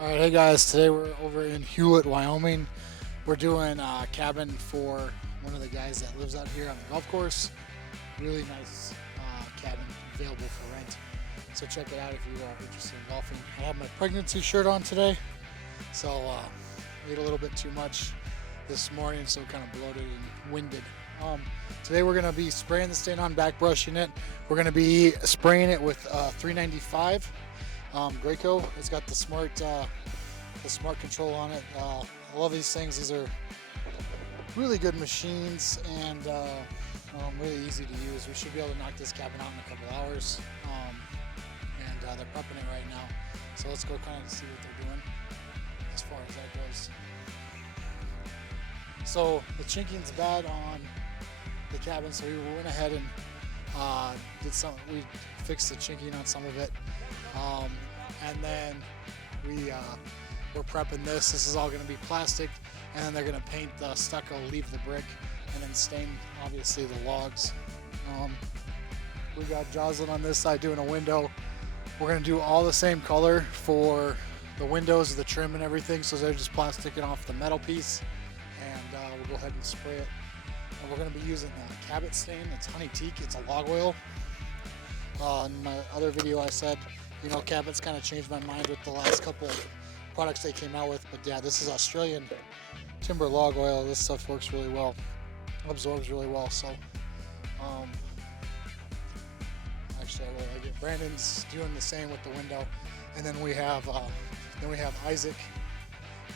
All right, hey guys. Today we're over in Hewlett, Wyoming. We're doing a cabin for one of the guys that lives out here on the golf course. Really nice cabin available for rent. So check it out if you are interested in golfing. I have my pregnancy shirt on today, so ate a little bit too much this morning, so kind of bloated and winded. Today we're gonna be spraying the stain on, back brushing it. We're gonna be spraying it with 395 Graco. It's got the smart control on it. I love these things. These are really good machines and really easy to use. We should be able to knock this cabin out in a couple hours. And they're prepping it right now. So let's go kind of see what they're doing as far as that goes. So the chinking's bad on the cabin, so we went ahead and we fixed the chinking on some of it. And then we're prepping this. This is all going to be plastic, and then they're going to paint the stucco, leave the brick, and then stain obviously the logs. We got Jocelyn on this side doing a window. We're going to do all the same color for the windows, the trim, and everything. So they're just plasticing off the metal piece, and we'll go ahead and spray it. And we're going to be using Cabot stain. It's honey teak. It's a log oil. In my other video, I said, Cabot's kind of changed my mind with the last couple products they came out with. But yeah, this is Australian timber log oil. This stuff works really well, absorbs really well. So, actually, I really like it. Brandon's doing the same with the window, and then we have Isaac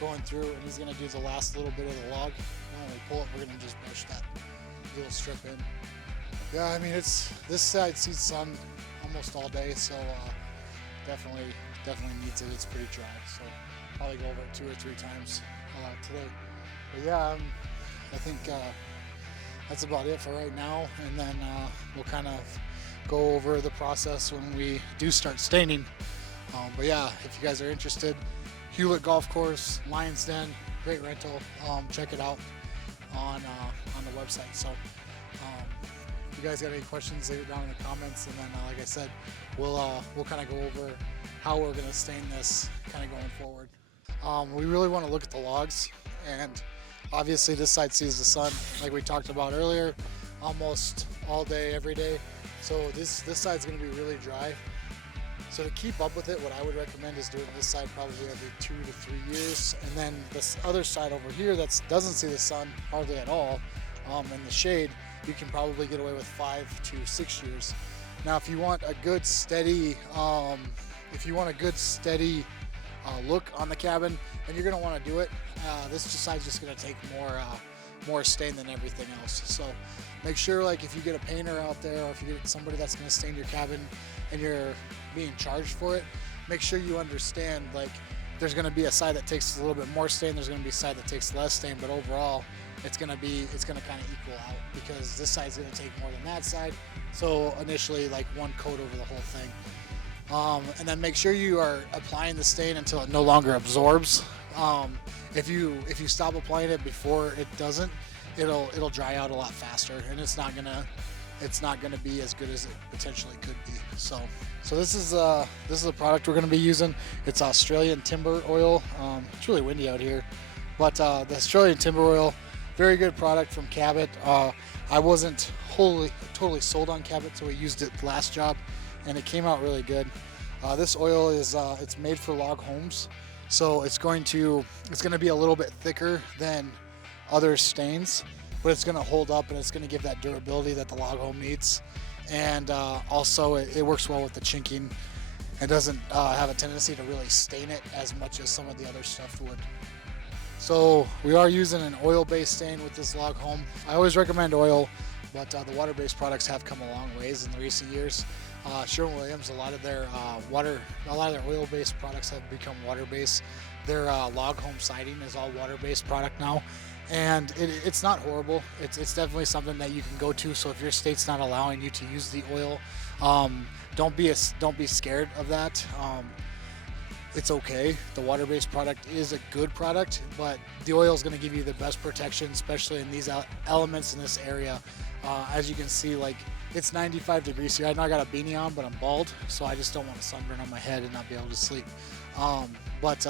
going through, and he's gonna do the last little bit of the log. And when we pull it, we're gonna just brush that little strip in. Yeah, I mean, this side sees sun almost all day, so definitely needs it. It's pretty dry, so probably go over it 2 or 3 times today. But yeah, I think that's about it for right now, and then we'll kind of go over the process when we do start staining. But yeah, if you guys are interested, Hewlett Golf Course, Lions Den, great rental. Check it out on the website. So if you guys got any questions, leave it down in the comments, and then like I said, we'll kind of go over how we're going to stain this kind of going forward. We really want to look at the logs, and obviously this side sees the sun like we talked about earlier almost all day every day, so this side's going to be really dry. So to keep up with it, what I would recommend is doing this side probably every 2 to 3 years, and then this other side over here that doesn't see the sun hardly at all, in the shade, you can probably get away with 5 to 6 years. Now, if you want a good steady, look on the cabin, then you're going to want to do it. This side's just going to take more stain than everything else. So make sure, like, if you get a painter out there, or if you get somebody that's going to stain your cabin and you're being charged for it, make sure you understand, like, there's going to be a side that takes a little bit more stain, there's going to be a side that takes less stain, but overall it's going to kind of equal out, because this side's going to take more than that side. So initially, like, one coat over the whole thing. And then make sure you are applying the stain until it no longer absorbs. If you stop applying it before it doesn't, it'll dry out a lot faster, and it's not gonna be as good as it potentially could be. So this is a product we're gonna be using. It's Australian timber oil. It's really windy out here, but the Australian timber oil, very good product from Cabot. I wasn't totally sold on Cabot, so we used it last job, and it came out really good. This oil is it's made for log homes, so it's going to be a little bit thicker than other stains, but it's going to hold up, and it's going to give that durability that the log home needs. And also it works well with the chinking. It doesn't have a tendency to really stain it as much as some of the other stuff would. So we are using an oil-based stain with this log home. I always recommend oil, but the water-based products have come a long ways in the recent years. Sherwin-Williams, a lot of their oil-based products have become water-based. Their log home siding is all water-based product now, and it's not horrible. It's definitely something that you can go to. So if your state's not allowing you to use the oil, don't be scared of that. It's okay. The water-based product is a good product, but the oil is going to give you the best protection, especially in these elements in this area. As you can see, like, It's 95 degrees here. I know I got a beanie on, but I'm bald, so I just don't want a sunburn on my head and not be able to sleep. But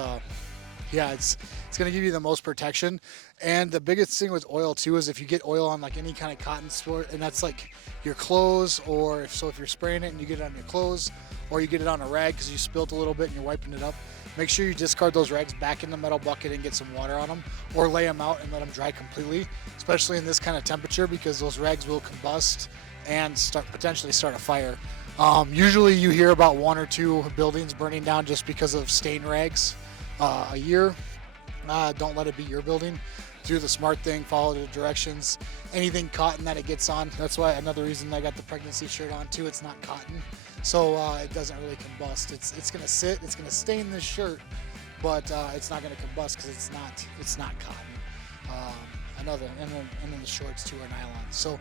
yeah, it's gonna give you the most protection. And the biggest thing with oil too is if you get oil on like any kind of cotton sport, and that's like your clothes, or if you're spraying it and you get it on your clothes, or you get it on a rag because you spilled a little bit and you're wiping it up, make sure you discard those rags back in the metal bucket and get some water on them, or lay them out and let them dry completely, especially in this kind of temperature, because those rags will combust and potentially start a fire. Usually you hear about 1 or 2 buildings burning down just because of stain rags a year. Don't let it be your building. Do the smart thing, follow the directions. Anything cotton that it gets on, that's why another reason I got the pregnancy shirt on too. It's not cotton, so it doesn't really combust. It's gonna sit, it's gonna stain this shirt, but it's not gonna combust because it's not cotton. And then the shorts too are nylon. So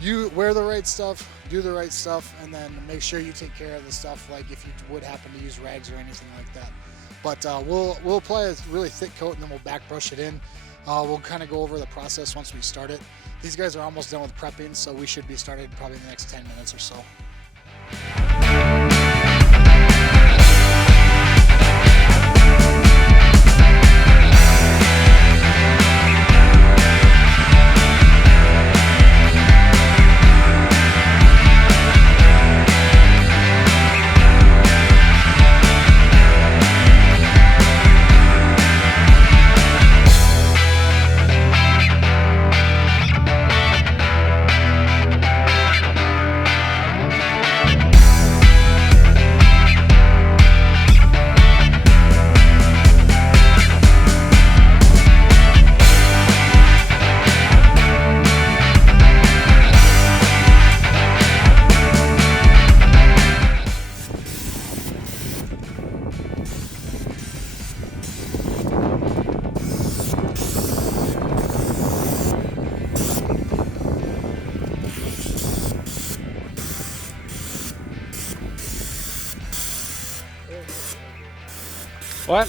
you wear the right stuff, do the right stuff, and then make sure you take care of the stuff like if you would happen to use rags or anything like that. But we'll apply a really thick coat and then we'll back brush it in. We'll kind of go over the process once we start it. These guys are almost done with prepping, so we should be started probably in the next 10 minutes or so. What?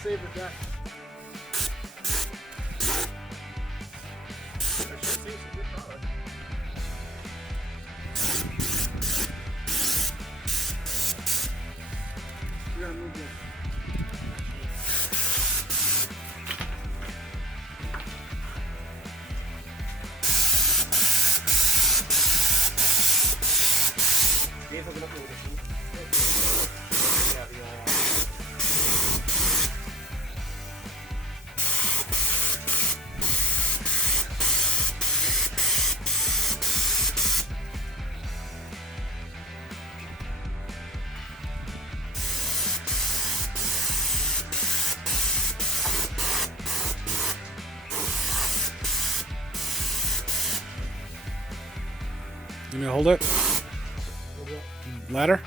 Save the deck. That should see some good product. We gotta move this. Tienes alguna preocupación? You gonna hold it? Ladder?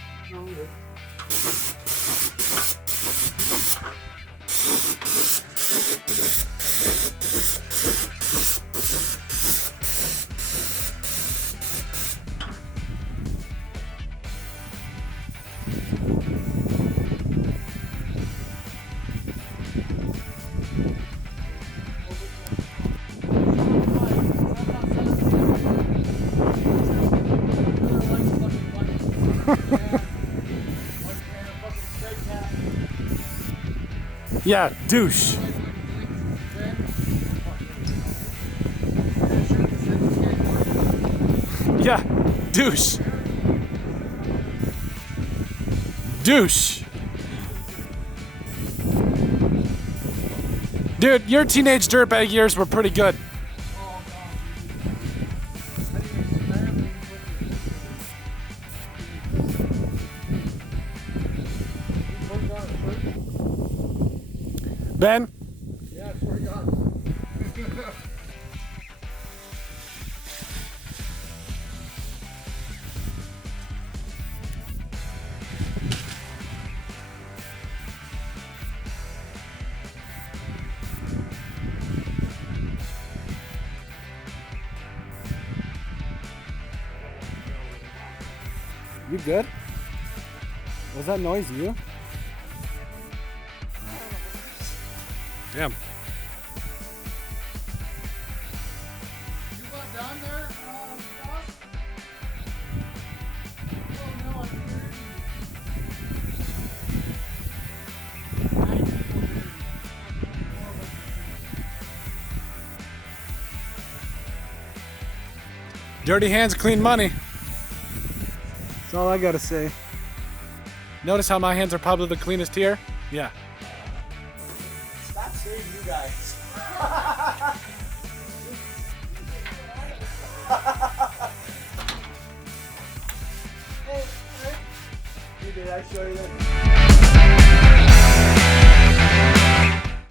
Yeah, douche. Yeah, douche. Douche. Dude, your teenage dirtbag years were pretty good. Ben? Yeah, I swear to God. You good? Was that noise you? Damn. You got down there, boss? Oh no, I can hear you. 9 people hear you. Dirty hands, clean money. That's all I gotta say. Notice how my hands are probably the cleanest here? Yeah. Stop saying you guys. Hey, did I show you that?